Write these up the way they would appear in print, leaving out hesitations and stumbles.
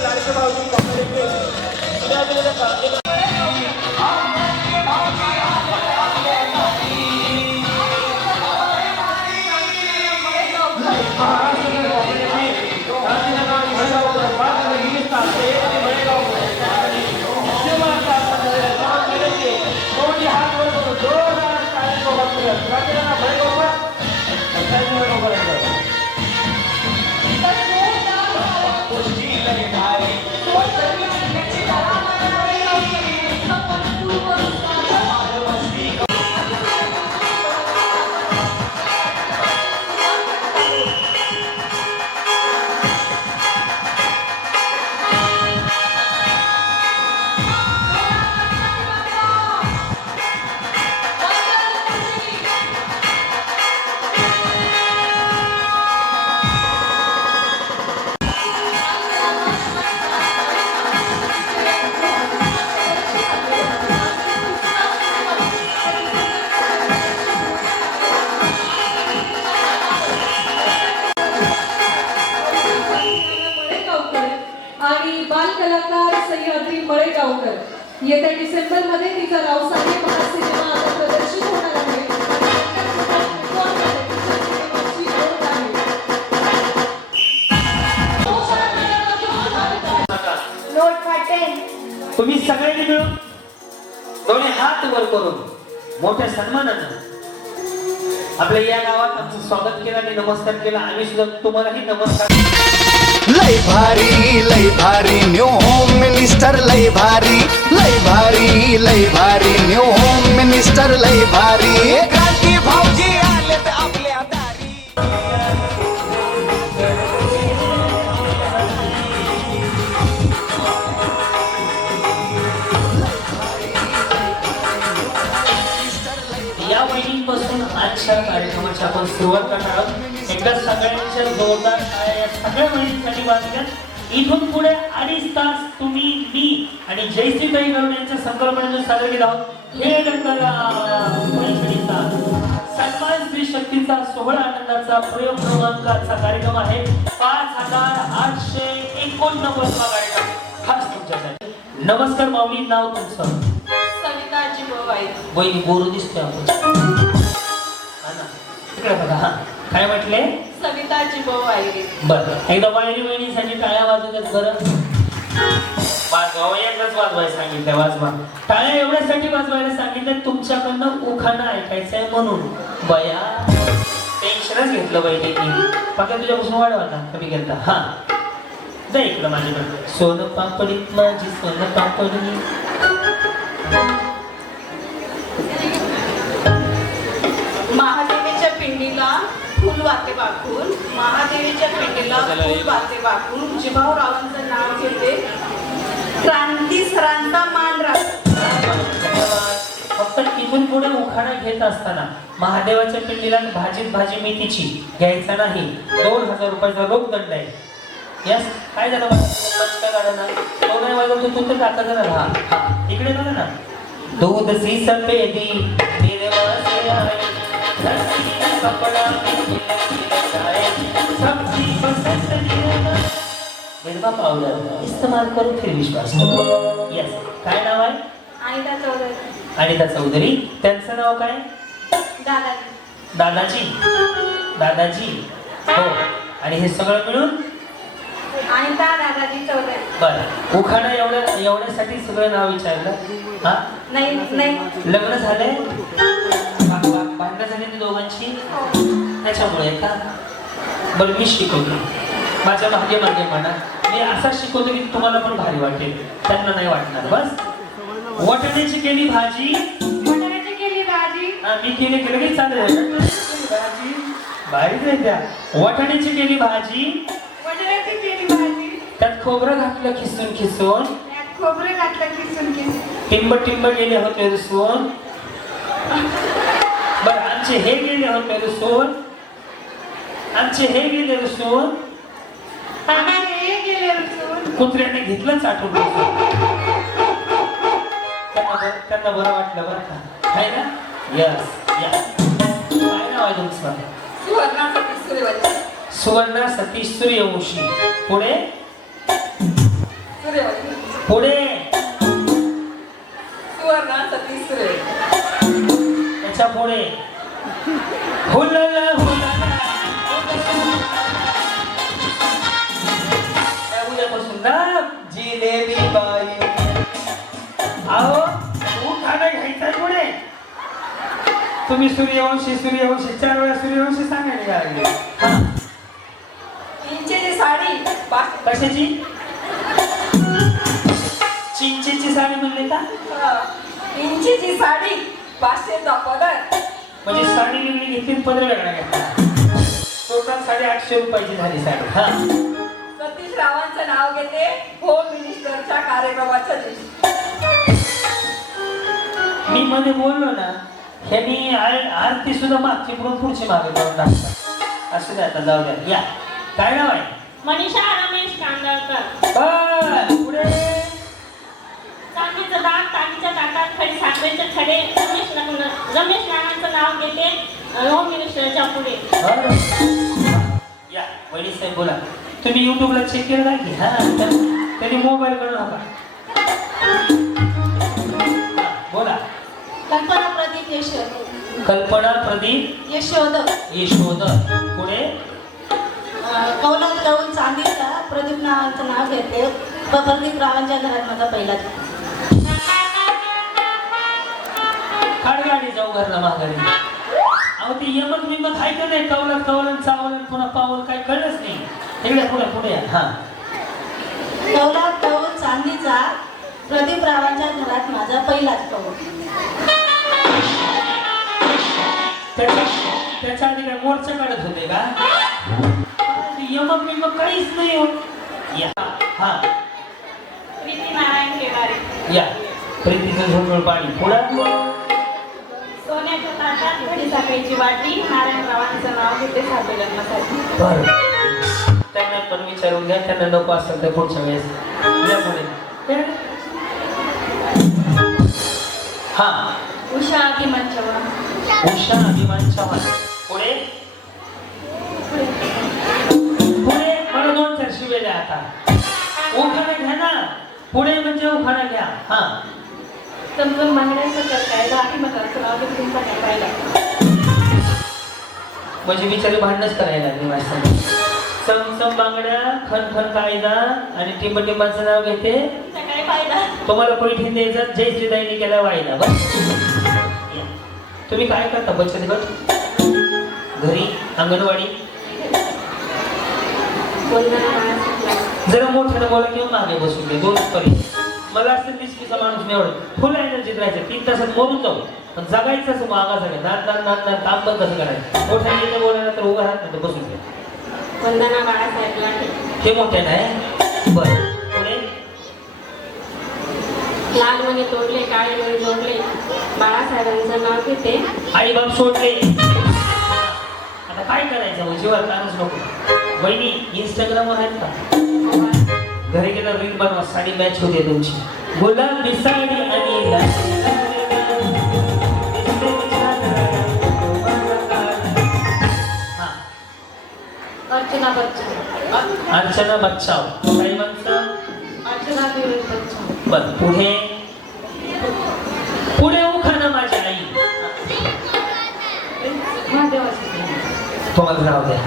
लाडके भाऊजी येत्या डिसेंबर मध्ये तिचा रावसाहेब सिनेमा प्रदर्शित होणार आहे। तुम्ही सगळ्यांनी मिळून दोन्ही हात वर करून मोठ्या सन्मानानं आपल्या या गावात आमचं स्वागत केलं आणि नमस्कार केला। आम्ही सुद्धा तुम्हालाही नमस्कार। लय भारी न्यू होम मिनिस्टर लय भारी न्यू होम मिनिस्टर लय भारी क्रांती भाऊजी आलेत आपल्या दारी। या महिन्यापासून आजच्या कार्यक्रमाची आपण सुरुवात करणार आहोत। एकदा सगळ्यांच्या जोरदार टाळ्या सगळ्या महिन्यांसाठी वाजल्या। इथून पुढे 2.5 तास तुम्ही मी आणि जयश्रीताई गरुड यांच्या संकल्पनेतून सादर केला आहोत। खेळ करा मैत्रिणींचा सन्मान स्त्री शक्तीचा सोहळा आनंदाचा प्रयोग क्रमांकाचा कार्यक्रम आहे। 5889 कार्यक्रम खास तुमच्यासाठी। नमस्कार माऊली, नाव तुमचं? सविता जिबोबाई। वहिनी बोरू दिसते आपण इकडे बघा। काय म्हटले? सविता जिबोबाई। बरं, एकदा वायरी वहिनीसाठी टाळ्या वाजवतात बरं। वाजवा, एकदाच वाजवायला सांगितलं, वाजवा। टाळ्या एवढ्यासाठी वाजवायला सांगितलं तुमच्याकडनं उखाणा ऐकायचंय म्हणून। बया टेन्शनच घेतलं वहिनींनी। फक्त तुझ्यापासून वाढवा ना कमी घेता। हा जा इकडं माझ्याकडे। सोनं पापडीत माझी सोनं पापडी महादेवीच्या पिंडीला फुल वाते वाकून, महादेवीच्या पिंडीला फुल वाते वाकून जिभाऊरावांचं नाव घेते, क्रांती सरांचा मान राखते। फक्त इथून पुढे उखाणा घेत असताना महादेवाच्या पिंडीला भाजीत भाजी मेथीची घ्यायचा नाही। 2000 रुपयाचा रोख दंड आहे। यस, काय झालं काय झालं ना? तो नाही वाजवतो तू तर टाकायचं ना। हा इकडे बघा ना। दूध सी सफेदी मेरे वासे आए, कपड़ा सबकी पसंद निर्मा पावडर इस्तेमाल करो फिर विश्वास करो। यस, काय नाव आहे? अनिता चौधरी। अनिता चौधरी। त्यांचं नाव काय? दादाजी। दादाजी दादाजी हो। आणि हे सगळं मिळून अनिता दादाजी चौधरी। बरं, उखाणा एवढ्यासाठी सगळं नाव विचारलं? हा नाही नाही, लग्न झालंय? भांडणं झाली दोघांची त्याच्यामुळे का? बरं, मी शिकवतो माझ्या मागे मागे म्हणा। मी असा शिकवतो की तुम्हाला पण भारी वाटेल, त्यांना नाही वाटणार। बस, वाटाण्याची केली भाजी, वाटाण्याची केली भाजी। मी केली लगेच चालेल भाजी भारीच आहे त्या। वाटाण्याची केली भाजी, वाटाण्याची केली भाजी, त्यात खोबरं घातलं खिसून खिसून, त्यात खोबरं घातलं खिसून खिसून, टिंब टिंब गेले होते रुसून। बरं, आमचे हे गेले होते रुसून, आमचे हे गेले रुसून हे गेले रुसून. कुत्र्याने घेतलं चाटून त्यांना बरं वाटलं बरं का आहे ना यस या काय नाव आहे तुमचं सुवर्णा सतीश सूर्यवंशी. सुवर्णा सतीश सूर्यवंशी पुढे सूर्यवंशी. पुढे सुवर्णा सतीश सूर्यवंशी. त्याच्या पुढे हुलला हुलला उद्यापासून ना जिलेबी बाई अहो उठाणं घ्यायचंय पुढे तुम्ही सूर्यवंशी सूर्यवंशी 4 वेळा सूर्यवंशी सांगायला लागले हा इंचेची साडी कशाची चिंचेची साडी म्हणले का इंचीची साडी 500चा पदर. म्हणजे साडी वेगळी घेतली पदर वेगळा घेतला टोटल 850 रुपयाची झाली साडी हा सतीश रावांचं नाव घेते होम मिनिस्टरच्या कार्यक्रमाच्या दिवशी. मी मध्ये बोललो ना ह्यांनी आरती सुद्धा मागची पुढून पुढची मागे करून टाकतात असं काय आता जाऊ द्या या काय नाव आहे मनीषा रमेश कांदळकर. बर पुढे चांदीचं दाग तांदीच्या ताटात खडी साखरेचे खडे रमेश नानांचं नाव घेते होम मिनिस्टरच्या पुढे. बर. या वहिनी साहेब बोला तुम्ही युट्यूबला चेक केलं ना की हा त्यांनी मोबाईल कडून नका बोला कल्पना प्रदीप यशोद. कल्पना प्रदीप यशोद. यशोधर पुढे कौलात राहून चांदीचा प्रदीप नावांचं नाव घेते प्रदीप रावांच्या घरात माझा पहिला. गाडी जाऊ घरला माघारी अहो ते यमक बिमक आहे का नाही कवलन कवलन चावलन पुन्हा पावल काय कळलंच नाही इकडे पुढे पुढे या हा कौलात राहून चांदीचा प्रदीप रावांच्या घरात माझा पहिलाच कौल. त्याच्या आधी काय मोर्चा काढत होते का यमक बिमक काहीच नाही होत या हा प्रीती नारायण केवारे. या प्रीतीचं झुळझुळ पाणी पुढं सोन्याच्या ताटात घडी साखरेची वाटी नारायण रावांचं नाव घेते साधे लग्नासाठी. बरं त्यांना पण विचारून घ्या त्यांना नको असेल तर पुढच्या वेळेस या पुढे हा उषा अभिमान चव्हाण. उषा अभिमान चव्हाण पुढे पुढे मला 2-4 शिवेले आता उखाणा घ्या ना पुढे म्हणजे उखाणा घ्या हा समजून बांगड्याचं तर कायदा अभिमताचं नाव घेते तुमचा काय पाहिला. म्हणजे बिचारी भांडणच करायला लागली माझ्यासाठी समसम बांगड्या खन कायदा आणि टिंबाचं नाव घेते तुमचा काय फायदा. तुम्हाला पैठे द्यायचं जय श्रीदाईने केला व्हायला बस तुम्ही काय करता बचत गट घरी अंगणवाडी जरा मोठ्यानं बोला किंवा मागे बसून घे 2 पर्यंत मला असं 20-20 माणूस निवडत फुल एनर्जीत राहायचं 3 तासात मरून जाऊ पण जगायचं मागा सगळं नाद काम पण कसं करायचं मोठ्याने बोलायला तर उभं राहत नाही बसून घ्या. वंदना बाळासाहेब लाटे. हे मोठ्यानं आहे बरं पुढे लाल मणी तोडले काळे मणी जोडले बाळासाहेबांचं नाव घेते. आई बाप सोडले आता काय करायचं मग जीवाला ताणच नको बहिणी इंस्टाग्रामवर आहेत का घरी गेला रील बनवा साडी मॅच होते तुमची गुलाबी साडी आणि अर्चना बच्चन. अर्चना बच्चाव काही म्हणतं अर्चना देवेश बच्चन. बर पुढे पुढे उखाणा माझी आई महादेवाची. तुम्हाला राहू द्या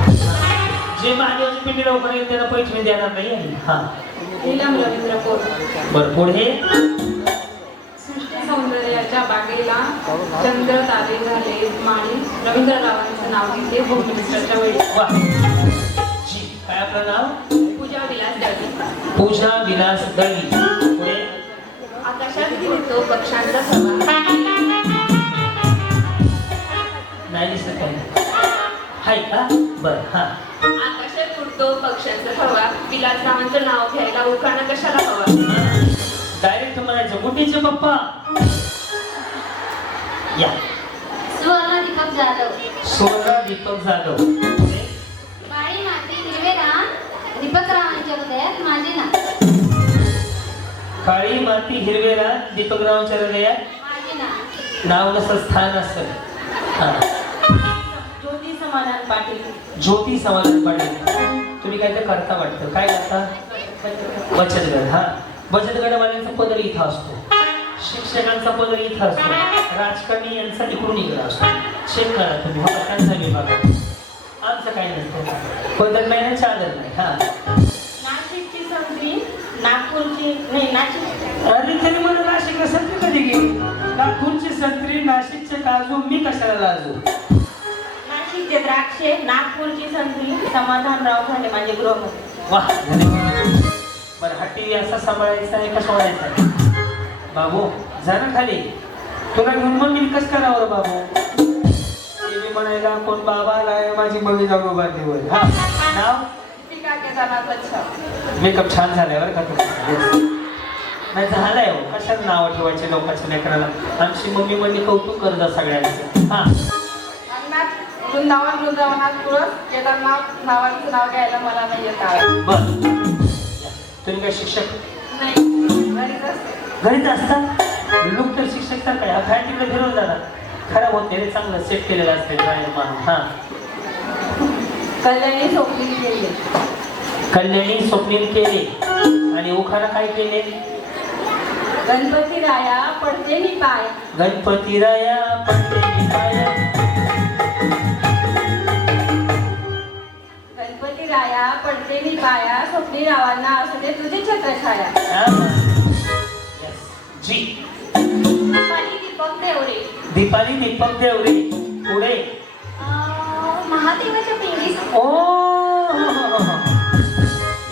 जे महादेवाची पिंडीला उखाणा येईल त्यांना पैसे देणार नाही हा नीलम रवींद्र कोर. बर पुढे सृष्टी सौंदर्याच्या बागेला चंद्र तारे झाले माळी रवींद्ररावांचं नाव घेते होम मिनिस्टरच्या वेळी. वा जी काय आपलं नाव पूजा विलास दळवी. पूजा विलास दळवी पुढे आकाशात फिरतो पक्ष्यांचा सभा. नाही दिसत काय हाय का बर हा आकाशात उडतो पक्ष्यांचा हवा विलासरावांचं नाव घ्यायला उखाणा कशाला हवा. डायरेक्ट म्हणायचं गुड्डीचे पप्पा या सुवर्णा दीपक जाधव. सोळा दीपक जाधव पुढे हृदयात माझे ना काळी माती हिरवेला दीपकरावांच्या हृदयात माझे ना नाव नसं स्थान असतं. हा. ज्योती समाधान पाटील. ज्योती समाधान पाटील. तुम्ही काय तर करता वाटतं. काय करता? बचत गट. हा, बचत गटवाल्यांचा पदर इथं असतो, शिक्षकांचा पदर इथं असतो, राजकारणी यांचा तिकडून इकडं असतो. चेक करा तुम्ही. हो, त्यांचा विभाग आहे. आमचं काय नसतं. पदर नाही ना, चादर नाही. हा, नाशिकची संत्री, नागपूरची नाही नाशिक. अरे तरी मला नाशिकला संत्री कधी गेली? नागपूरची संत्री, नाशिकचे काजू, मी कशाला लाजू? नाशिकचे द्राक्षे, नागपूरची संत्री. समाधानराव झाले माझे गृहमंत्री. वाह, धन्यवाद. बरं, हा टीव्ही असा सांभाळायचा आहे का सोडायचा आहे? बाबू जा ना खाली. तुला घेऊन मग मी कसं करावं बाबू? टीव्ही म्हणायला कोण बाबा आलाय, माझी मम्मी जाऊन उभा देवर. हा, नाव मेकअप छान झालाय बरं का तुमचं. नाही झालंय हो, कशाला नाव ठेवायचे लोकांच्या लेकराला? आमची मम्मी म्हणजे कौतुक करता सगळ्यांचं. हा, वृंदावनात तुळस केदारनाथ नावाचं नाव घ्यायला मला नाही येत आहे. बर. तुम्ही काय शिक्षक? नाही, घरीच असते. घरीच असतात. लोक तर शिक्षक तर काय बाहेर तिकडे फिरवून जाणार. खराब होते रे, चांगलं सेट केलेलं असते ड्रायव्हर माणूस. हा, कल्याणी स्वप्नील केले. कल्याणी स्वप्नील केले. आणि उखाणा काय केले? गणपती राया पडते नि पाय. गणपती राया पडते पाया. गणपती राया पडते नि पाया. स्वप्नी रावांना असू दे तुझी छत्रछाया. जी. दीपाली दीपक देवरे दीपाली दीपक देवरे. पुढे महादेवाच्या पिंडी ओ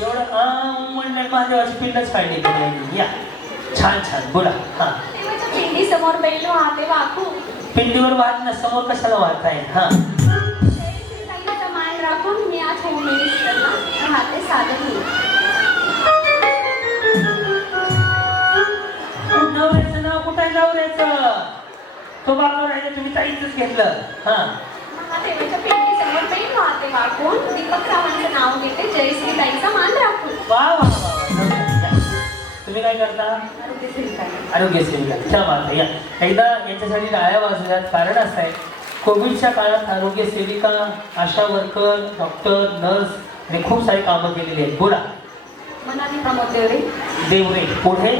एवढं म्हणलं महादेवाची पिंडच काढली तुम्ही. या, छान छान बोला. हा, महादेवाच्या पिंडी समोर बेलो हाते वाकू पिंडीवर वाहत ना, समोर कशाला वाहताय? हा, ताईचा मान राखून मी आज होम मिनिस्टरला हाते सादर होईल. नवऱ्याचं नाव कुठे आहे? नवऱ्याचं तो बाबा राहिले, तुम्ही ताईच घेतलं. हा, महादेवाच्या पिंडी समोर बेलो हाते वाकून दीपकरावांचं नाव घेते. जयश्री ताईचा मान राखून. वा वा वा. तुम्ही काय करता? आरोग्य सेविका. आरोग्य सेविका. क्या बात आहे. या एकदा यांच्यासाठी टाळ्या वाजवल्यात. कारण असं आहे, कोविडच्या काळात आरोग्य सेविका, आशा वर्कर, डॉक्टर, नर्स आणि खूप सारी कामं केलेली आहेत. बोला. मनाली प्रमोद देवरे. देवरे. पुढे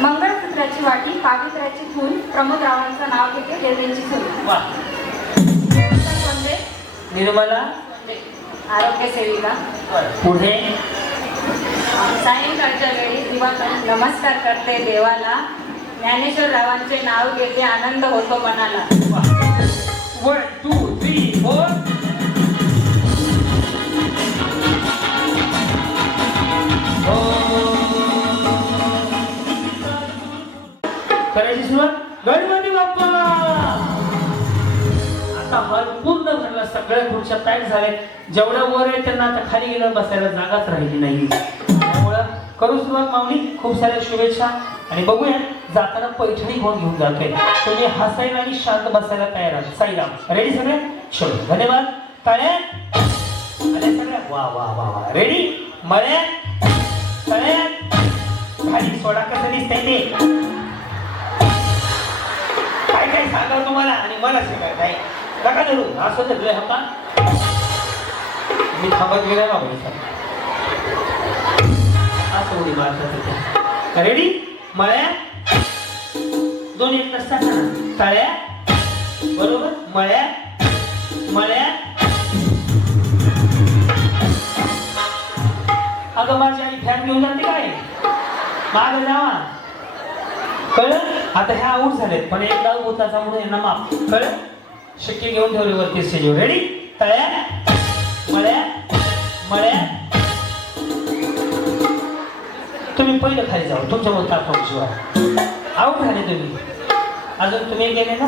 मंगळसूत्राची वाटी, पावित्र्याची फूल. प्रमोद रावांचं नाव घेते. देवरेंची फूल. वा. निर्मला. आरोग्य सेविका. पुढे सायंकाळच्या वेळी दिवाळी नमस्कार करते देवाला. ज्ञानेश्वर रावांचे नाव घेते. आनंद होतो मनाला. 1 2 3 4. करायची सुरुवात. गणपती बाप्पा. आता हॉल पूर्ण भरला, सगळ्या खुर्च्या पॅक झाल्या. जेवढ्या वर आहे त्यांना आता खाली गेलं बसायला जागाच राहिली नाही. त्यामुळं करू सुरुवात. माऊली खूप साऱ्या शुभेच्छा. आणि बघूया जाताना पैठणी कोण घेऊन जातोय. तुम्ही हसायला आणि शांत बसायला तयार आहात. साईराम. रेडी सगळे? शो. धन्यवाद. टाळ्या आल्या सगळ्या. वा वा वा वा. रेडी? मळ्या तळ्या खाली सोडा. कसं दिसतंय ते? काय काय सांगा तुम्हाला आणि मला शिकाय काय नका धरू. असं धरलंय हा का? मी थांबत गेलाय बाबा इथं. असं उडी मारतात. रेडी? मळ्या दोन एक असतात ना. तळ्या बरोबर. मळ्या मळ्या. अगं माझी आई फॅन घेऊन जाते काय? मागं जावा. कळलं? आता ह्या आऊट झालेत पण एक डाव होताचा म्हणून यांना माफ. कळलं? शक्य घेऊन ठेवले वरती स्टेजवर. रेडी? तळ्या मळ्या मळ्या. तुम्ही पहिलं खाली जाऊ. तुमच्या मग तापवून शिवाय आऊट झाले तुम्ही. अजून तुम्ही गेले ना?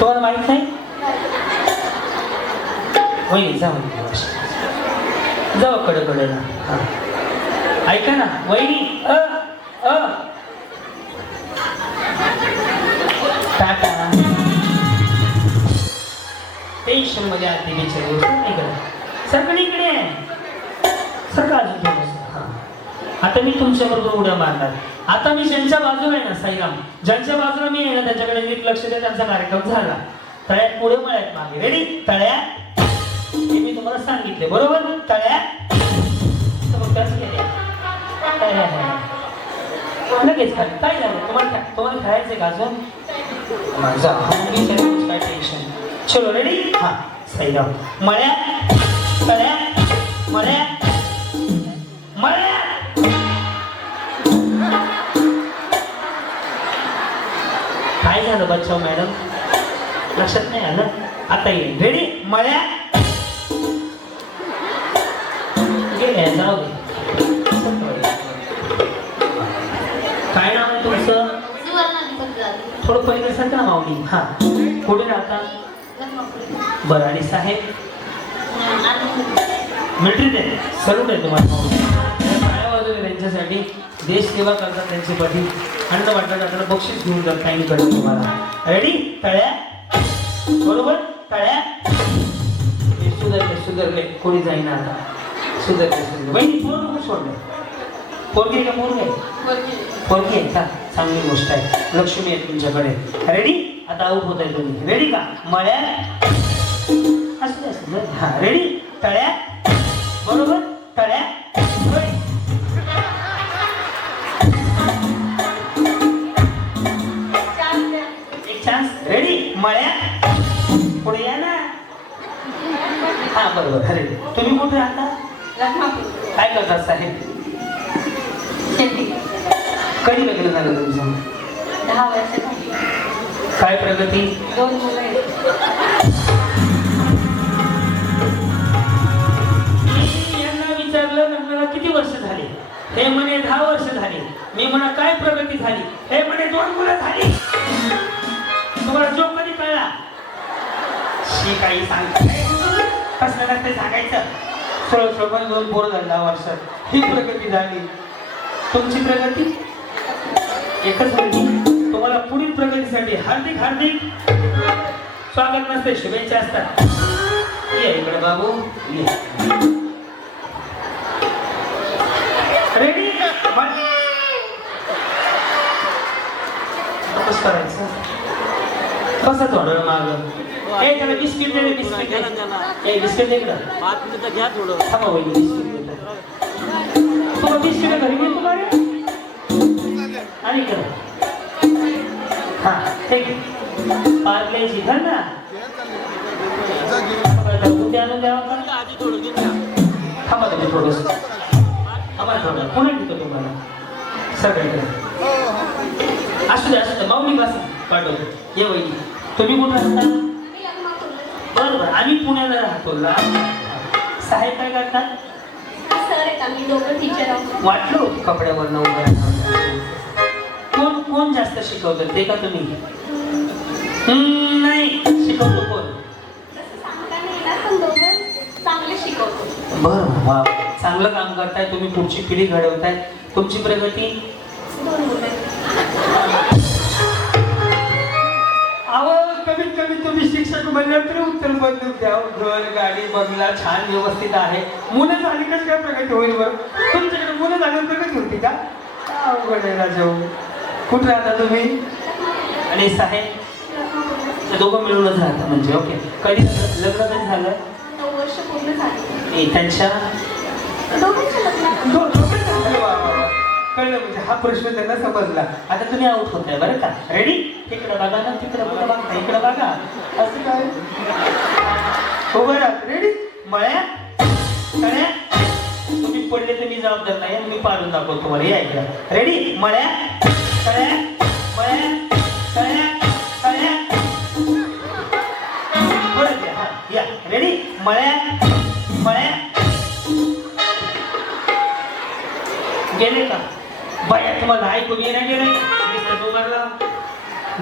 तुम्हाला माहित नाही? वहिनी जाऊ जाऊ कडे ना. हा, ऐका ना वहिनी. टाटा. टेन्शन मध्ये आधी बिचारी नाही करत. सगळीकडे आहे. सगळं अजून थोडंसं. हां. आता मी तुमच्या बरोबर उड्या मारणार. आता मी ज्यांच्या बाजूला आहे ना साईराम, ज्यांच्या बाजूला मी आहे ना त्यांच्याकडे नीट लक्ष द्या. त्यांचा कार्यक्रम झाला. तळ्यात पुढे मळ्यात मागे. रेडी? तळ्यात हे मी तुम्हाला सांगितले बरोबर. तळ्यात त्याच केल्या. लगेच खाली. काय झालं तुम्हाला खेळायचंय का अजून? माझा काय टेन्शन. चलो रेडी? हा साईराम. मळ्यात तळ्यात मळ्यात मळ्यात. काय झालं बच्चाओ मॅडम? लक्षात नाही आलं? आता येईल. रेडी? मळ्यात गेले. जाऊ दे. काय नाव आहे तुमचं? थोडं पहिले सांगता ना माऊली. हा कुठे राहता? बरं. आणि साहेब? मिलिटरी दे. सलूट आहे तुम्हाला. काय वाजवले त्यांच्यासाठी. देश सेवा करतात त्यांचे पती. आणि तर वाटलं आपल्याला बक्षीस घेऊन जात काही कळत तुम्हाला. रेडी? तळ्यात बरोबर. तळ्यात सुधरले कोणी जाईना आता. सुधरले वहिनी. पोरं सोडले. पोरगी का पोरगी? पोरगी आहे का? चांगली गोष्ट आहे. लक्ष्मी आहे तुमच्याकडे. रेडी? आता आऊट होत आहे तुम्ही. रेडी का? मळ्यात असं असं. हा रेडी? तळ्यात बरोबर. तळ्यात एक चान्स. रेडी? मळ्यात पुढे या ना. हा बरोबर. अरे तुम्ही कुठे राहता? काय करतात साहेब? कधी लग्न झालं तुमचं? 10 वर्ष झाली. काय प्रगती? 2 मुलं आहेत. यांना विचारलं लग्नाला किती वर्ष झाली? हे म्हणे 10 वर्ष झाली. मी म्हणा काय प्रगती झाली? हे म्हणे 2 मुलं झाली. तुम्हाला जोक कधी कळला? शी काही सांगत कसं नसते सांगायचं. 2 पोरं झाली 10 वर्षात. ही प्रगती झाली. तुमची प्रगती एकच होती. तुम्हाला पुढील प्रगतीसाठी हार्दिक हार्दिक स्वागत नसते, शुभेच्छा असतात. ये इकडे बाबू ये. रेडी? कसं करायचं? कसं थोडं मागं. ए त्याला बिस्किट दे. बिस्किट दे. ए बिस्किट दे इकडं. थांबा वहिनी. बिस्किट देतो. तुला बिस्किट घरी मिळतो का रे? आणि इकडं. हा ठीक आहे. पार्लेची धर ना. उद्या आणून द्यावा का? थांबा तुम्ही थोडंसं. थांबा थोडं. पुन्हा घेतो तुम्हाला सगळीकडे. असू दे माऊली बस पाठवतो. ये वहिनी. तुम्ही कुठं राहता? बरोबर. आम्ही पुण्याला राहतो. साहेब काय करतात? वाटलो कपड्यावर उभं. कोण जास्त शिकवतं ते का तुम्ही? नाही शिकवतो कोण? बरं. वा चांगलं काम करताय तुम्ही. पुढची पिढी घडवताय. तुमची प्रगती? अहो कमीत कमी तुम्ही शिक्षक म्हणल्यावर तरी उत्तर बदलून द्या. घर गाडी बंगला छान व्यवस्थित आहे. मुलं झाली कसं काय प्रगती होईल? बरं तुमच्याकडे मुलं झाल्यावर प्रगती होती का? अवघड आहे राजा. कुठं राहता तुम्ही? आणि साहेब? दोघं मिळूनच राहता म्हणजे. ओके. कधी लग्न कधी झालं? 9 वर्ष पूर्ण झाली. त्यांच्या कळलं म्हणजे हा प्रश्न त्यांना समजला. आता तुम्ही आउट होताय बरं का. रेडी? इकडं बघा ना. तिकडं कुठं बघता? इकडं बघा. असं काय उभं राहा. रेडी? मळ्यात तळ्यात. तुम्ही पडले तर मी जबाबदार नाही. मी पाडून दाखवतो तुम्हाला. या इकडं. रेडी? मळ्यात तळ्यात मळ्यात तळ्यात तळ्यात. परत या. हा या. रेडी? मळ्यात मळ्यात. गेले का? बाया तुम्हाला ऐकून येणं गेलं.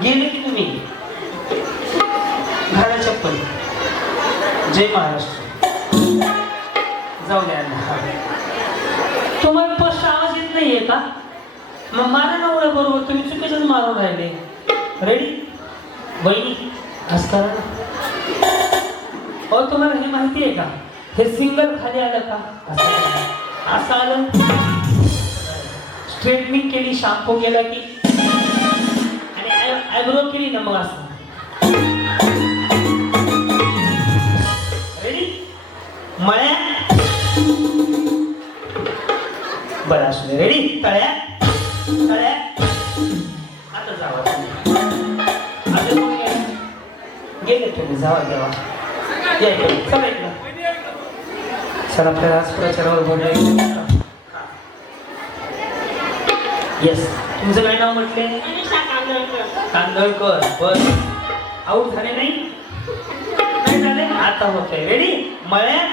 गेले की तुम्ही? घाला चप्पल. जय महाराष्ट्र. जाऊ द्या. तुम्हाला स्पष्ट आवाज येत नाहीये का? मग मारा ना उड्या बरोबर. तुम्ही चुकीचंच मारून राहिले. रेडी? वहिनी हस करा. हो तुम्हाला हे माहिती आहे का? हे सिंगल खाली आलं का असं आलं. स्ट्रेटनिंग केली, शॅम्पू केला की आणि आयब्रो केली ना मग असं. रेडी मळ्या बरं असू रेडी तळ्या तळ्या आता जावा आता कोण गेले तुम्ही जावा देवा चला इकडं सर आपल्याला आज प्रचारावर बोलले. येस तुमचं काय नाव म्हटले तांदळकर. बर आऊट झाले नाही झाले आता होतंय. रेडी मळ्या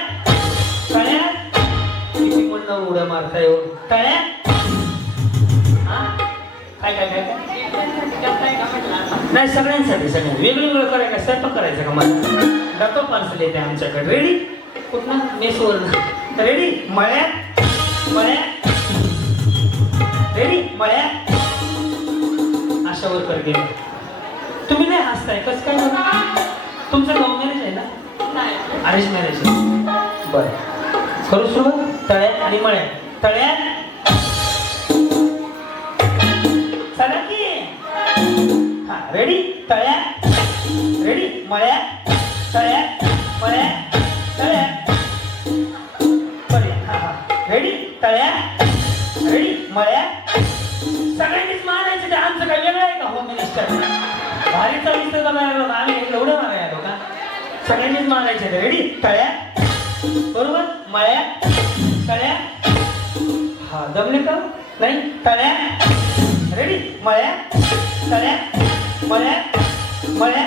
तळ्या किती कोण उड्या मारताय तळ्या हा काय काय काय नाही सगळ्यांसाठी सगळ्या वेगवेगळं करायचं का स्वयंपाक करायचं का मला जातो पार्सल येते आमच्याकडे. रेडी कुठनं मेसवरनं. रेडी मळ्या मळ्या रेडी मळ्या अशावर कर गेले. तुम्ही नाही हसताय कसं काय तुमचं लव्ह मॅरेज आहे ना अरेंज मॅरेज आहे. बरं करू सुरुवात तळ्या आणि मळ्या तळ्या चला की हा रेडी तळ्या रेडी मळ्या तळ्या मळ्या तळ्या बरे हा हा रेडी तळ्या रेडी मळ्या सगळ्यांनीच मारायचं. ते आमचं काय वेगळं आहे का होम मिनिस्टर भारीचा विस्तार करायला आम्ही एवढं मारायला आलो का. सगळ्यांनीच मारायचे. रेडी तळ्या बरोबर मळ्या तळ्या हा जमले का नाही तळ्या रेडी मळ्या तळ्या मळ्या मळ्या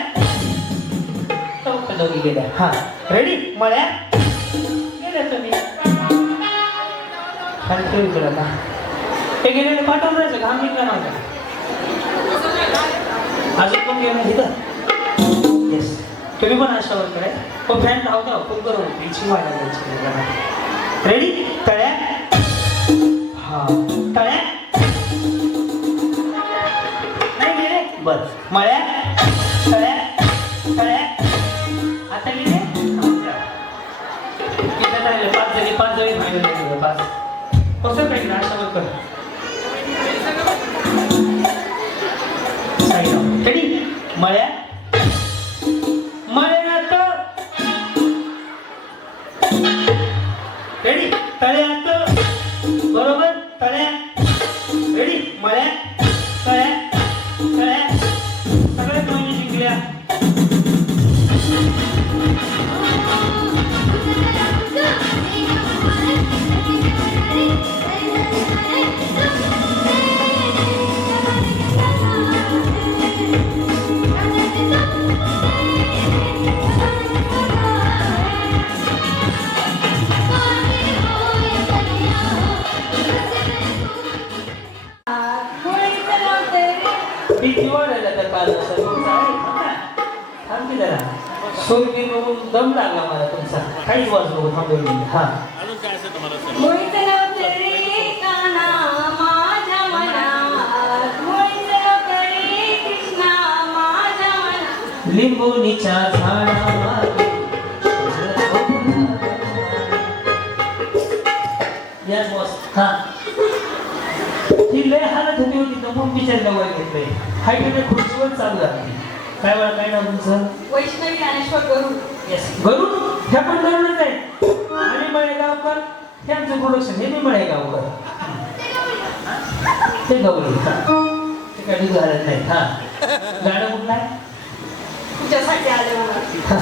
चौथ्या दोघी गेल्या. हा रेडी मळ्या गेल्या तुम्ही खाली ठेवू केला का हे गेलेले पाठवून राहायचं घाम निघला नव्हता अजून पण गेलं इथं. येस तुम्ही पण अशावर कराय पण फॅन धावता खूप गरम होती इच्छी व्हायला जायची. रेडी तळ्या हा तळ्या नाही गेले बर मळ्या तळ्या तळ्या आता गेले किती राहिले 5 जणी फायनल 5 कसं काही ना अशावर कर रेडी मळ्या मळ्यात रेडी तळ्यात बरोबर तळ्या रेडी मळ्या तळ्या तळ्या सगळ्या तुम्ही जिंकल्या. भीती वाढायला त्या काळाचा तुमचा आहे थांबते जरा सोयी बघून दम लागला मला तुमचा काहीच वाजलो थांबवली. हा लिंबोनीच्या झाडामागे या बॉस हा ती लय हालत होती होती तर बिचारीला वर घेतलंय हायकडे खुर्चीवर चालू झाली. काय वेळा काय नाव तुमचं वैष्णवी ज्ञानेश्वर गरुड. येस गरुड ह्या पण गरुडच आहे आणि मळेगावकर त्यांचं प्रोडक्शन हे मी मळेगावकर ते गौरी ते काही झालं नाही. हा गाणं कुठलं आहे तुझ्यासाठी आले मला हा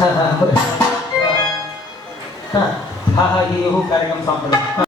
हा हा हे हो कार्यक्रम संपला.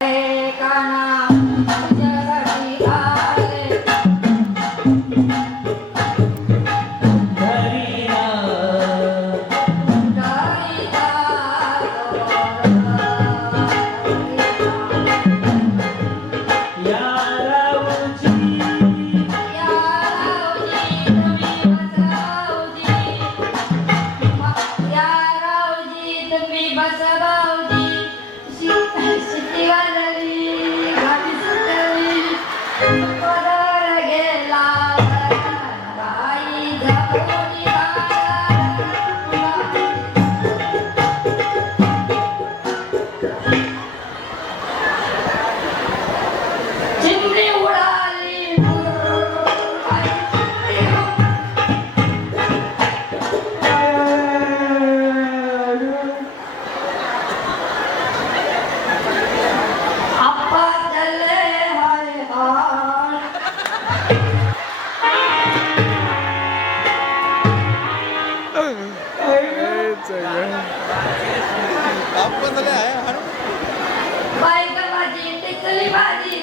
बाईक भाजी टिकली भाजी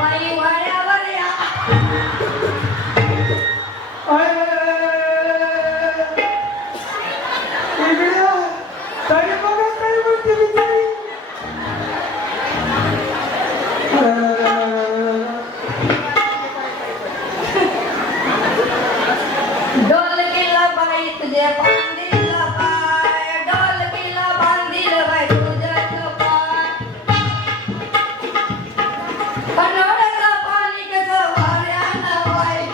बाई वाड्यावर या डोल केला बाई तुझ्या बांधीला पाय डोल केला बांधील बाई तुझ्या पाय पनोडला पाणी कसं वाऱ्यानं बाई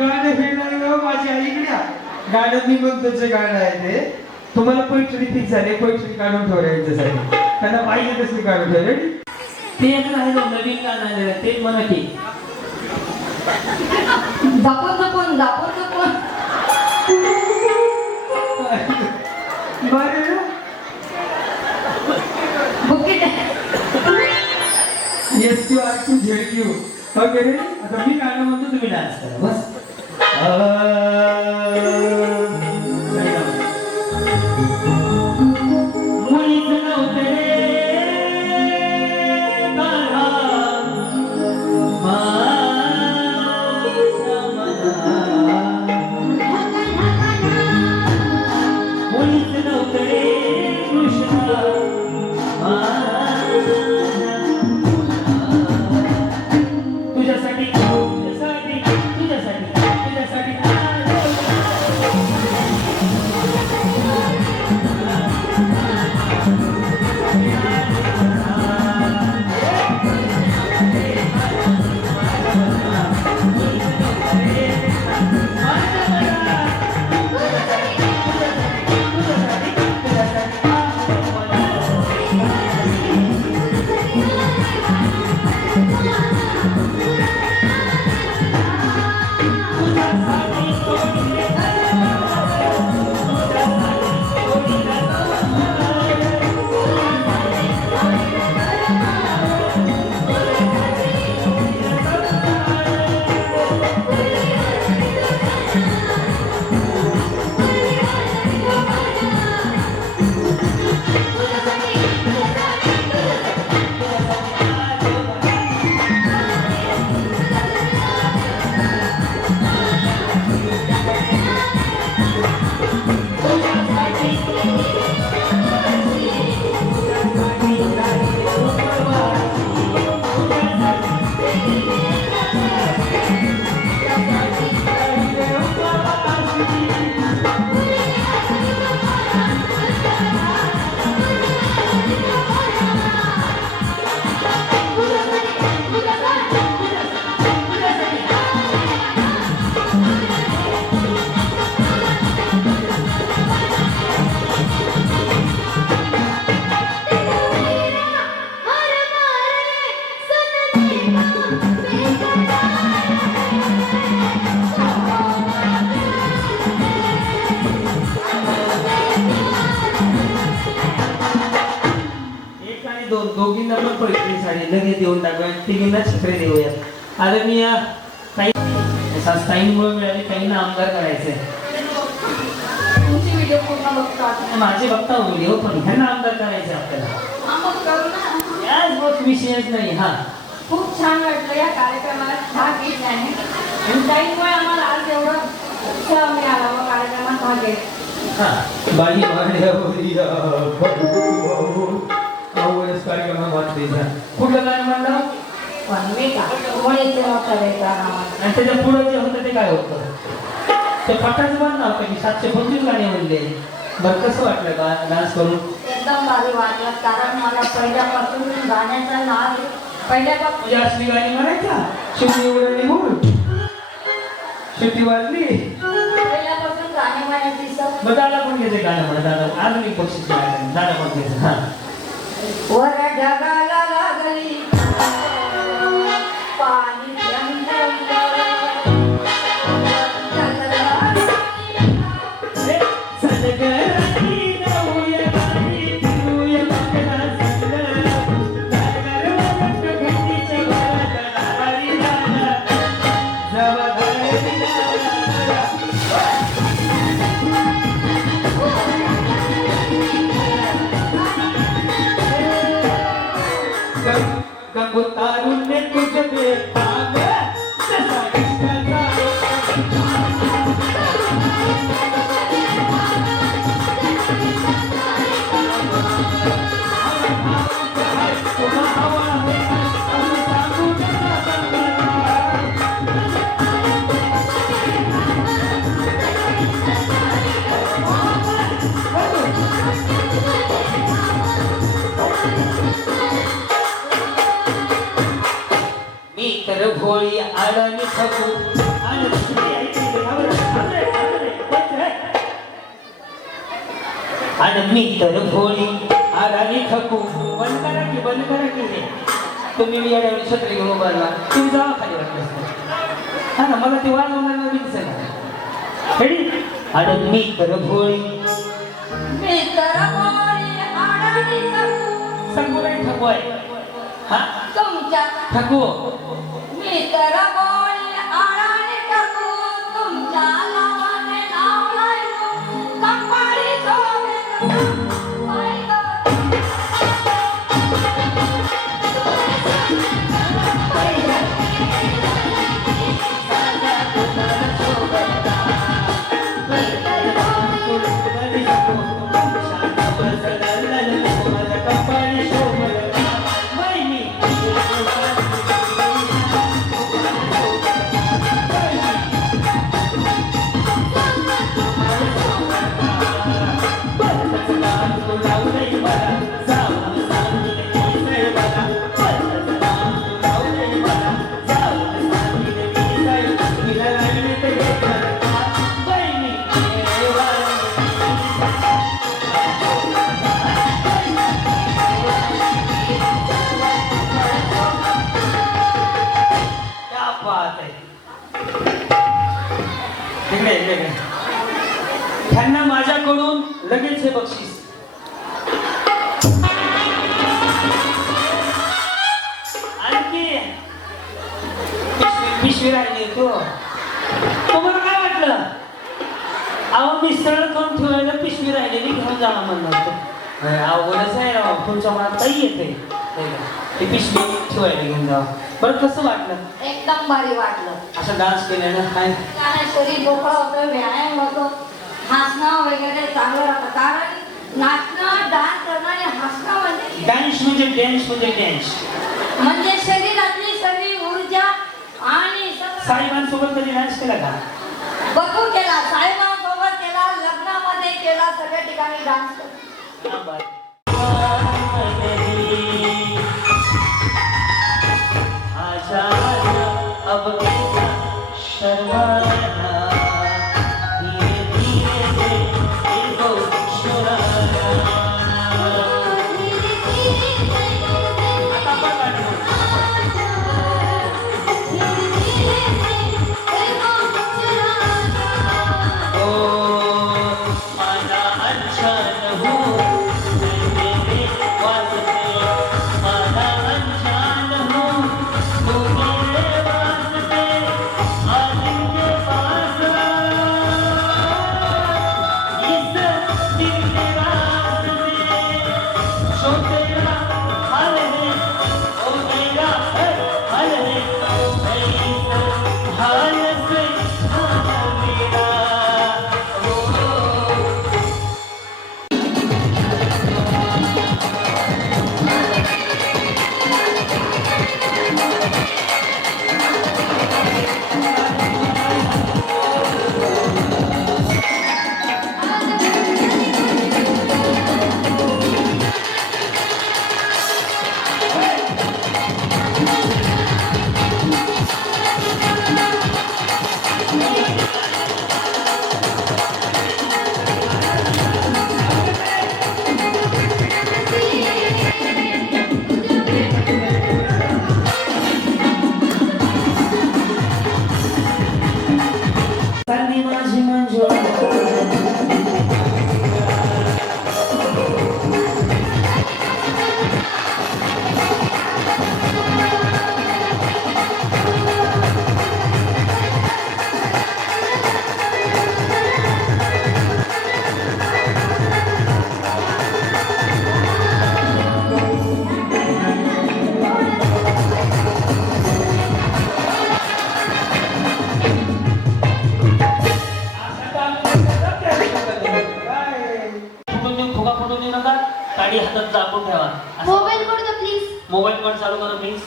गाणं हे नाही हो माझ्या आईकडे गाणं मी म्हणतोचे गाणं आहे ते तुम्हाला पैठणी फिक्स झाले पैठणी काढून ठेवलं यांच्यासाठी त्यांना पाहिजे तसली काढून ठेवले ते एक राहिलं नवीन गाणं आलेलं आहे, ते म्हणा की दाखवून बरं बुकिट S Q R Q Z Q वगैरे आता मी गाणं म्हणतो तुम्ही डान्स करा बस मुलीचं नव्हतं रे काळा माझ्या मनात. मुलीचं नव्हतं रे कृष्णा माझ्या तुझ्यासाठी तुझ्यासाठी तुझ्यासाठी तुझ्यासाठी दोघींना पण पैठणी साडी लगेच देऊन टाकूया तिघींना छत्री देऊयात आता मी या काही ताईंमुळे मिळाली काहींना आमदार करायचंय तुमची व्हिडिओ पूर्ण बघतात माझे बघता व्हिडिओ पण ह्यांना आमदार करायचे आपल्याला मग करू ना याच गोष्ट विषयच नाही हा खूप छान वाटलं या कार्यक्रमाला भाग घेतल्याने आणि त्यामुळे आम्हाला आज एवढा उत्साह मिळाला व कार्यक्रमात भाग घेत हा बाई मांड्यावरी आवडच कार्यक्रमात वाटते कुठलं गाणं म्हणलं पण मी का मुळेचे करायचं आम्हाला आणि त्याच्या पुढे जे होतं ते काय होतं ते फटाच बंद नव्हतं की 725 गाणे म्हणले बरं कसं वाटलं का डान्स करून एकदम भारी वाटलं कारण मला पहिल्यापासून गाण्याचा नाद पहिल्यापासून म्हणजे असली गाणी म्हणायच्या शिवणी उडवणी म्हणून शिट्टी वाजली पहिल्यापासून गाणे म्हणायची सवय. मग दादा पण घेते गाणं म्हणत दादा अजून एक बक्षीस दादा पण घ्यायचं हा वर ढगाला लागली पाणी जवा मी तर भोळी आडानी ठकू आणि दुसरी ऐकली तर घाबरत. आणि मी तर भोळी आडानी ठकू. बंद करा की हे तुम्ही मी या छत्री घेऊन उभारला तुम्ही जावा खाली वाटलं. हा ना मला ते वाजवणार नाही दिसत ना. रेडी. आणि मी तर भोळी सांगू नाही ठकू आहे. हा तुमच्या ठकू मित्र कोणी आळाने टाकू तुमच्या नावाने नाव लायलो कंपाळी शोभेत त्यांना माझ्याकडून लगेच हे बक्षीस. आणखी पिशवी राहिली तो. तुम्हाला काय वाटलं? अहो मी सरळ करून ठेवायला पिशवी राहिलेली घेऊन जावा म्हणलं. अवघडच आहे राव तुमच्या मनात काही येते ती पिशवी ठेवायला घेऊन जावा. बरं कसं वाटलं? एकदम भारी वाटलं. असं डान्स केल्यानं काय शरीर मोकळं होतं व्यायाम होतो हसणं वगैरे चांगलं राहतं कारण नाचणं डान्स करणं आणि हसणं म्हणजे डान्स म्हणजे डॅन्स म्हणजे डॅन्स म्हणजे शरीरातली सगळी ऊर्जा आणि साईबांसोबत कधी डान्स केला का? भरपूर केला साईबाबांसोबत केला लग्नामध्ये केला सगळ्या ठिकाणी डान्स केला. अब शर्मा गाडी हातात चालू ठेवा. मोबाईल कडे प्लीज. मोबाईल कट चालू करा प्लीज.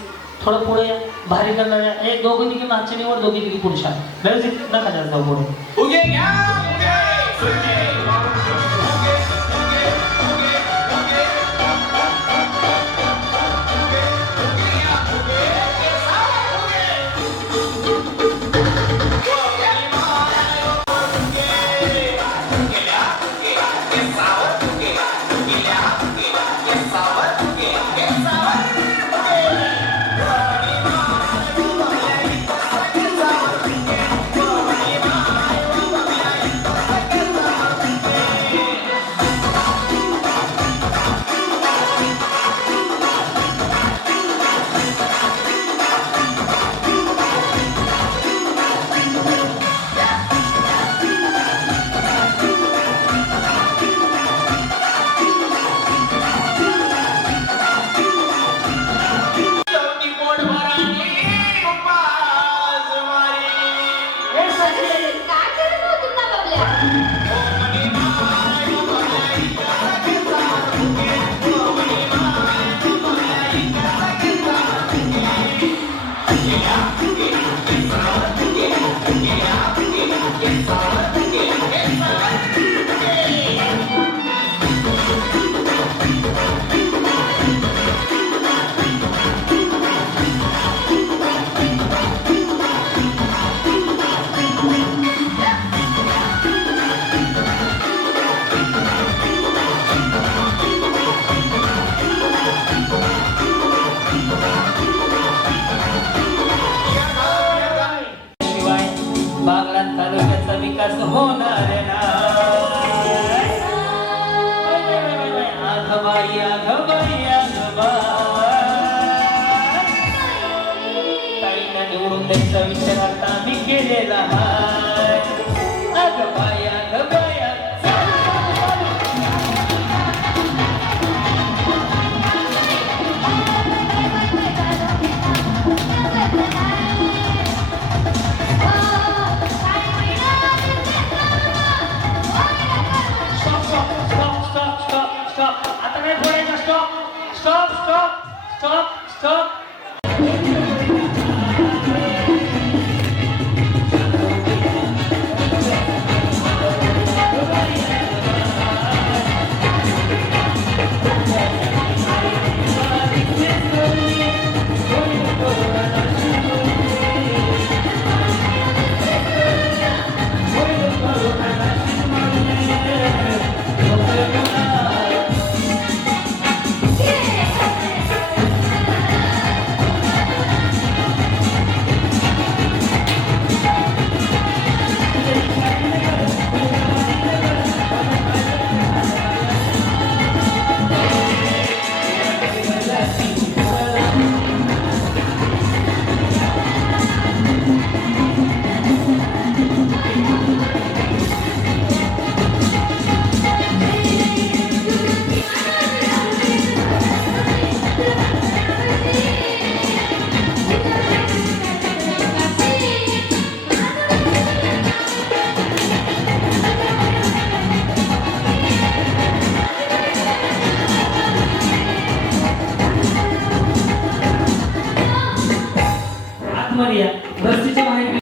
थोडं पुढे या. भारी करणाऱ्या एक दोघं तिघी मागच्या निवड दोघी तिघी पुढच्या व्यवस्थित नका जास्त जाऊ पुढे. उगे घ्या उगे उगे उगे काय करत हो तुमचा बबल्या? शिवाय बागलाण तालुक्याचा विकास होणार नाही. आघबाई आघबाई आघबाई ताईंना निवडून द्यायचा विचार आता आम्ही केलेला आहे. आघबाई आघबाई स्टॉप. आता काय बोलायचं? स्टॉप. आतमध्ये या. बस्तीच्या बाहेर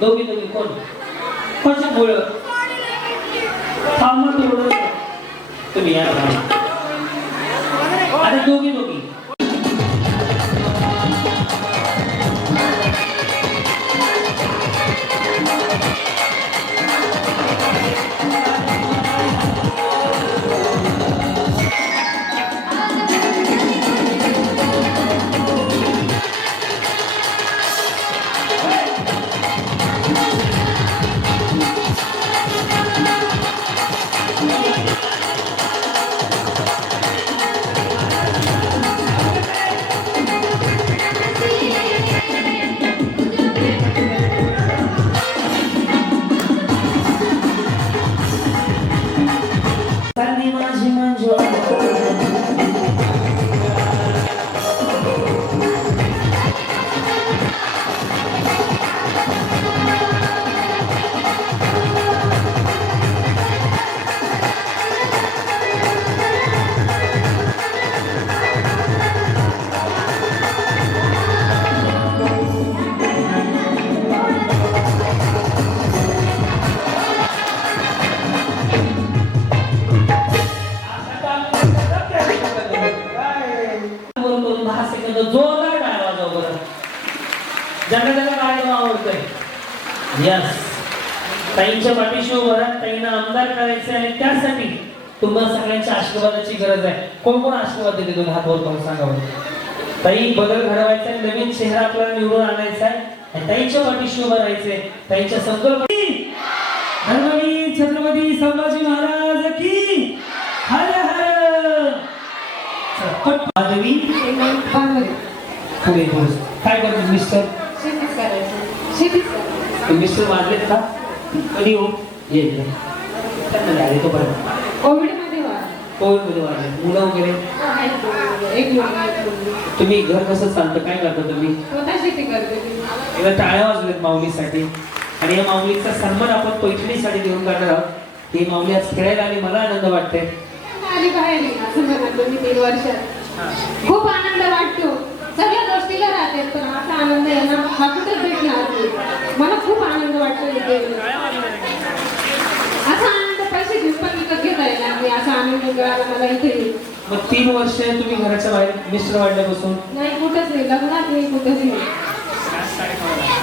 दोघी कोण कोणच्या बोल थांबा थोडं तुम्ही या आता दोघी माझी मंजू जोरदार टाळ्या वाजवा बरं. ज्यांना गाणं आवडतंय यस ताईंच्या पाठीशी उभं राहा. ताईंना आमदार करायचं आणि त्यासाठी तुम्हाला सगळ्यांच्या आशीर्वादाची गरज आहे. कोण कोण आशीर्वाद देते तुम्ही हात वर करून सांगा बरं. ताई बदल घडवायचा आहे, नवीन चेहरा आपल्याला निवडून आणायचा आहे आणि ताईंच्या पाठीशी उभं राहायचंय. ताईंच्या संकल्प छत्रपती संभाजी महाराज पुणे दिवस काय करतो मिस्टर? शेतीच करायचं, शेतीच करायचं. ते मिस्टर वाजलेत का? कधी हो ये त्यांना आले तो बरं कोविडमध्ये वाढ. कोविडमध्ये वाजले मुलं वगैरे एक मुलगा एक मुलगी. तुम्ही घर कसं चालतं काय करता तुम्ही? स्वतः शेती करते ती. एकदा टाळ्या वाजलेत माऊलीसाठी आणि या माऊलीचा सन्मान आपण पैठणीसाठी देऊन करणार आहोत. ही माऊली आज खेळायला आली मला आनंद वाटते. आली बाहेर निघा असं म्हणाल मी 3 वर्षात. खूप आनंद वाटतो. सगळ्या गोष्टीला राहते पण असा आनंद आहे ना हा कुठेच भेटणार नाही. मला खूप आनंद वाटतो इथे. असा आनंद पैसे घेऊन पण विकत घेता येणार नाही. असा आनंद मिळाला मला इथे. मग 3 वर्ष तुम्ही घराच्या बाहेर मिस्टर वाढल्यापासून नाही कुठंच नाही, लग्नात नाही, कुठंच नाही.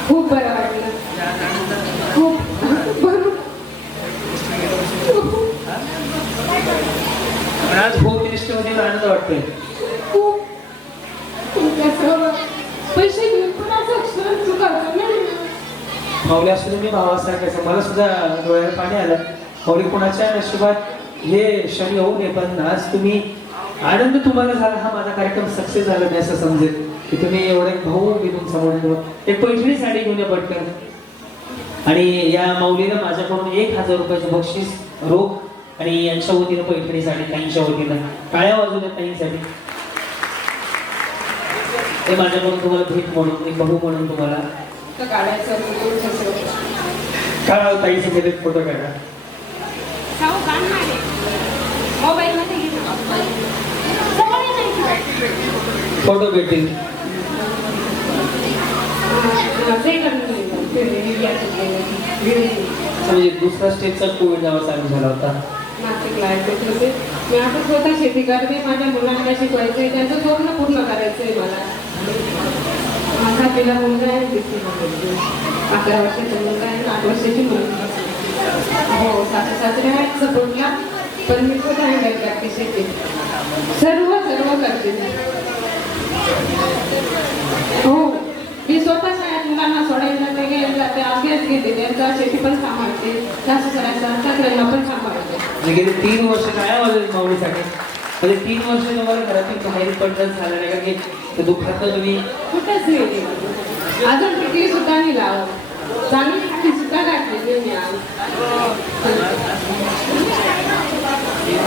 खूप बरं वाटलं. खूप बरं. पण आज होम मिनिस्टर मध्ये आनंद वाटतोय. खूप तुमच्यासोबत पैसे घेऊन पण असं क्षण चुकायचं नाही. माऊली असं तुम्ही भावासारखं मला सुद्धा डोळ्याला पाणी आलं. माऊली कोणाच्या नशिबात हे क्षण येऊ नये पण आज तुम्ही आनंद तुम्हाला झाला हा माझा कार्यक्रम सक्सेस झाला मी असं समजेल की तुम्ही एवढे भाऊ बिनून समोर एक पैठणी साडी घेऊन या पटकन. आणि या माऊलीला माझ्याकडून 1000 रुपयाचं बक्षीस रोख आणि यांच्या वतीनं पैठणी साडी ताईंच्या वतीनं टाळ्या वाजवल्या ताईंसाठी. ते माझ्याकडून तुम्हाला भेट म्हणून एक भाऊ म्हणून तुम्हाला काढायचं काय ताईचे गेले फोटो काढा. मोबाईलमध्ये फोटो भेटतील. म्हणजे दुसरा स्टेजचा कोविड जेव्हा चालू झाला होता. नाशिकला होते. मी आता स्वतः शेती करते. माझ्या मुलांना शिकवायचंय, त्यांचं स्वप्न पूर्ण करायचंय मला. माझा तिला मुलगा आहे 11 वर्षाचा मुलगा आहे, 8 वर्षाची मुलगी. हो सासू सासरे आहेत सपोर्टला पण मी स्वतः हँडल करते शेती. सर्व करते मी. हो मी स्वतः शाळेत मुलांना सोडायला जाते, घ्यायला जाते, अभ्यास घेते, त्यांचा शेती पण सांभाळते, सासू सासऱ्यांना पण सांभाळते. म्हणजे गेले 3 वर्ष काय वाजले माऊलीसाठी? म्हणजे 3 वर्ष तुम्हाला घरातून बाहेर पडणं झालं नाही का की दुःखात तुम्ही कुठेच नाही. अजून टिकली सुद्धा नाही लावत. चांगली टिकली सुद्धा घातली मी आज.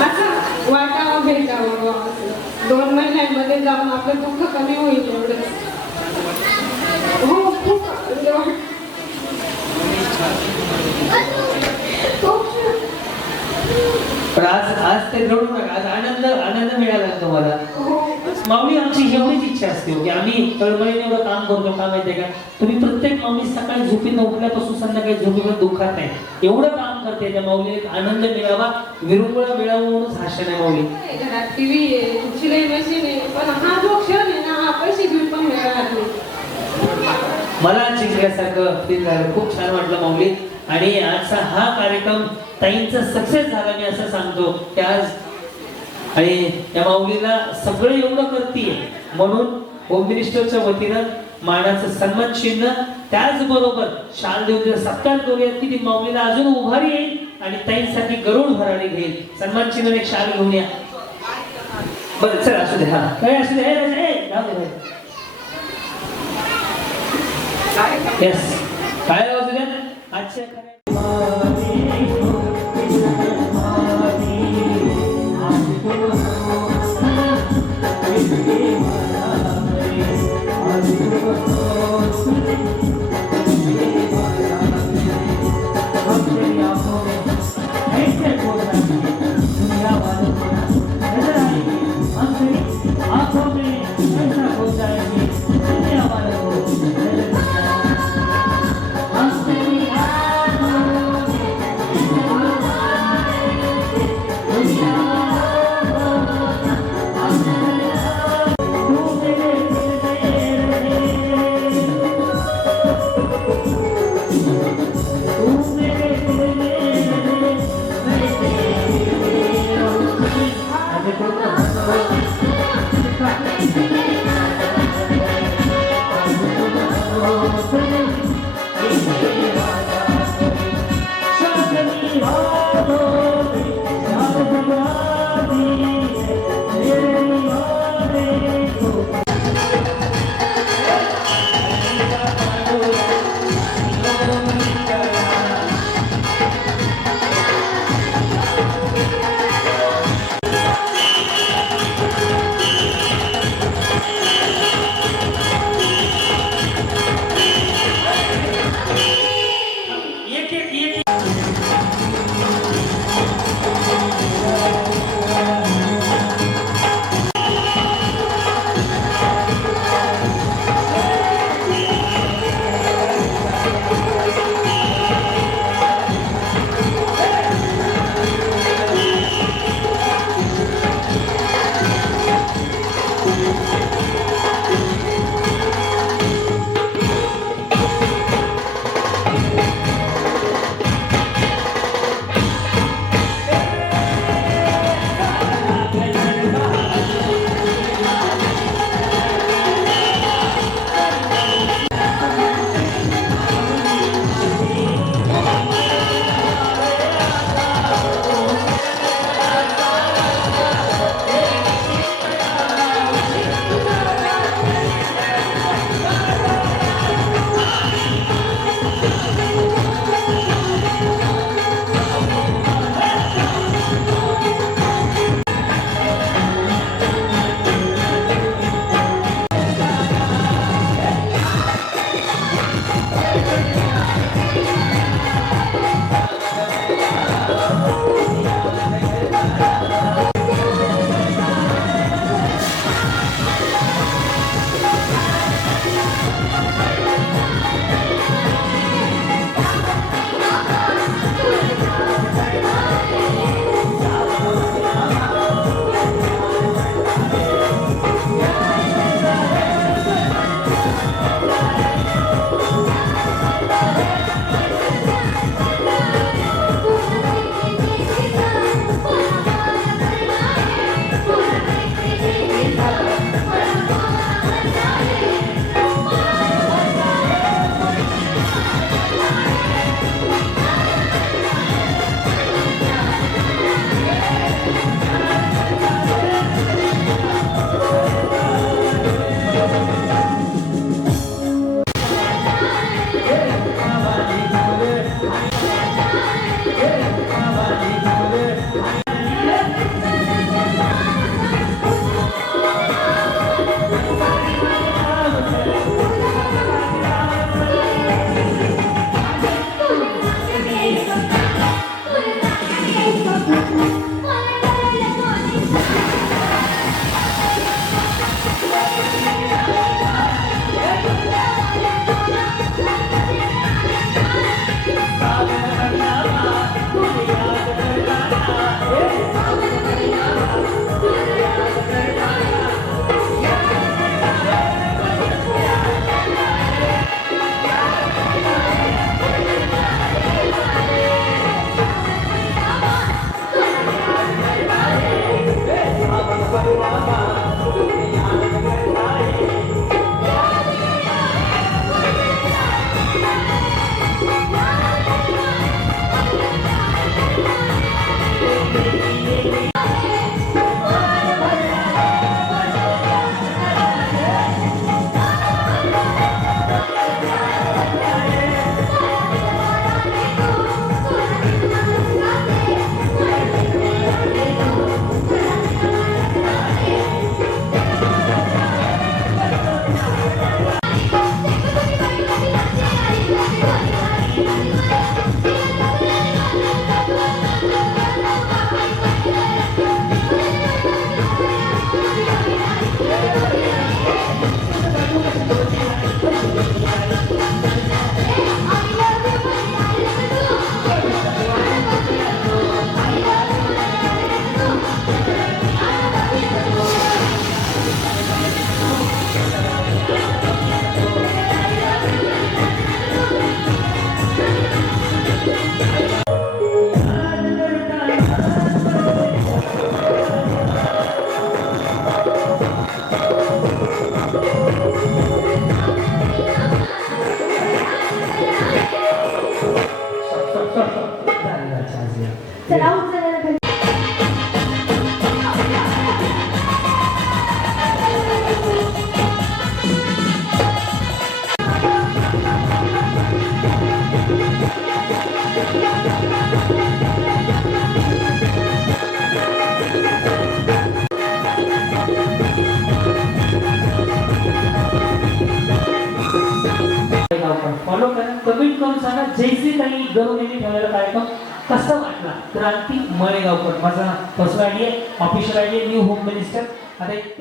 असं वाटावं भेटावं 2 महिन्यांमध्ये जाऊन आपलं दुःख कमी होईल एवढंच. हो खूप आनंद वाटतो. पण आज ते रडू नका. आज आनंद मिळाला तुम्हाला. माऊली आमची एवढीच इच्छा असते की आम्ही तळमळीने एवढं काम करतो का माहितीये का? तुम्ही प्रत्येक माऊली सकाळी झोपीनं उठल्यापासून संध्याकाळी झोपेपर्यंत दुःखात नाही एवढं काम करते. त्या माऊलीला एक आनंद मिळावा विरंगुळा मिळावा म्हणून भाषण आहे माऊली. घरात टीव्ही आहे, शिलाई मशीन आहे, पण हा जो क्षण आहे ना हा पैसे घेऊन पण मिळणार नाही. मला जिंकल्यासारखं फील झालं. खूप छान वाटलं माऊली. आणि आजचा हा कार्यक्रम ताईंचा सक्सेस झाला मी असं सांगतो की आज आणि या माऊलीला सगळं एवढं करतीये म्हणून होम मिनिस्टरच्या वतीनं मानाचं सन्मान चिन्ह त्याचबरोबर शाल देऊन सत्कार करूयात की ती माऊलीला अजून उभारी येईल आणि ताईंसाठी गरुड भरारी घेईल. सन्मान चिन्ह एक शाल घेऊन या. बरं चल असू दे. हा काय असू दे. येस काय असू द्या. आजच्या चला उचलायला भेट फॉलो करा, कमेंट करून सांगा जयश्री ताई गरुड यांनी ठेवलेला कार्यक्रम कसा वाटला. क्रांती मळेगावकर माझा पर्सनल आयडी आहे, ऑफिशियल आयडी आहे, न्यू होम मिनिस्टर. आता एक